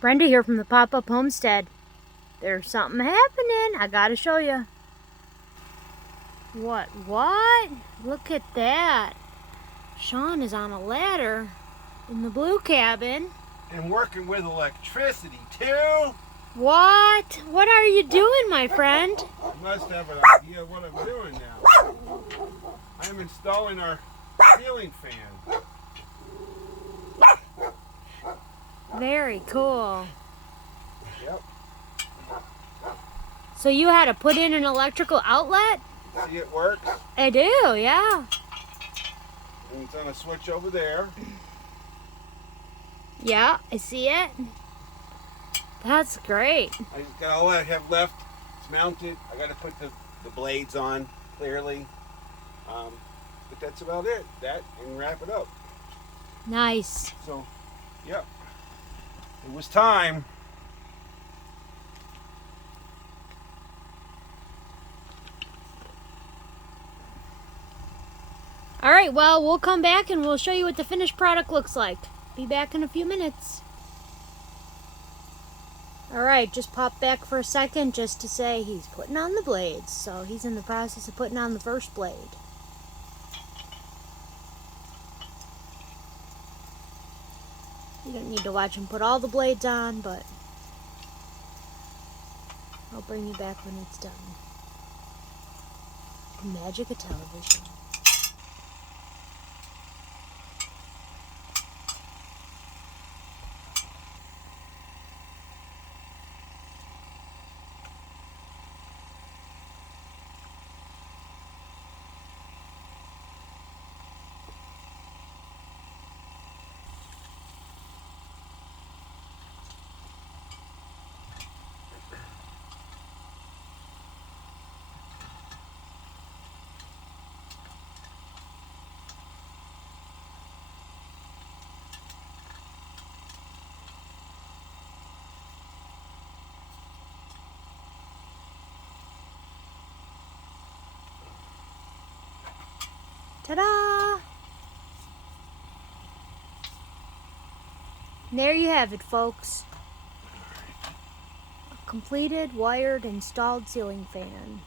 Brenda here from the Pop-Up Homestead. There's something happening. I gotta show you. What? Look at that. Sean is on a ladder in the blue cabin. And working with electricity, too. What? What are you doing, my friend? You must have an idea what I'm doing now. I'm installing our ceiling fan. Very cool. Yep. So you had to put in an electrical outlet? See it works? I do, yeah. And it's on a switch over there. Yeah, I see it. That's great. I just got all I have left. It's mounted. I got to put the blades on clearly. But that's about it. That and wrap it up. Nice. So, yep. It was time. All right, well, we'll come back and we'll show you what the finished product looks like. Be back in a few minutes. All right, just pop back for a second just to say he's putting on the blades. So he's in the process of putting on the first blade. You don't need to watch him put all the blades on, but I'll bring you back when it's done. The magic of television. Ta-da! And there you have it, folks. A completed, wired, installed ceiling fan.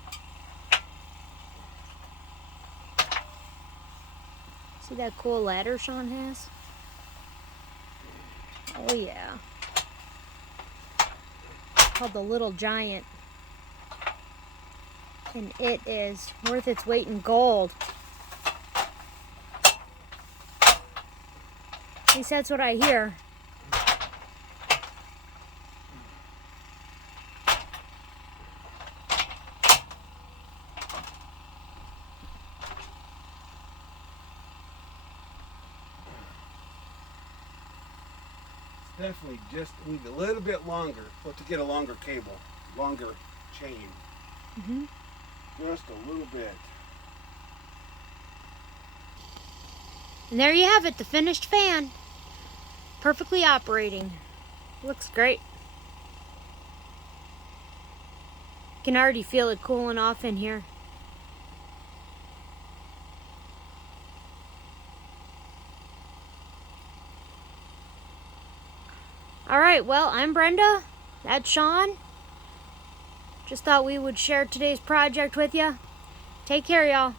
See that cool ladder Sean has? Oh yeah. Called the Little Giant. And it is worth its weight in gold. At least that's what I hear. Definitely just need a little bit longer. But to get a longer cable, longer chain. Just a little bit. And there you have it, the finished fan. Perfectly operating. Looks great. You can already feel it cooling off in here. Alright, well, I'm Brenda. That's Sean. Just thought we would share today's project with you. Take care, y'all.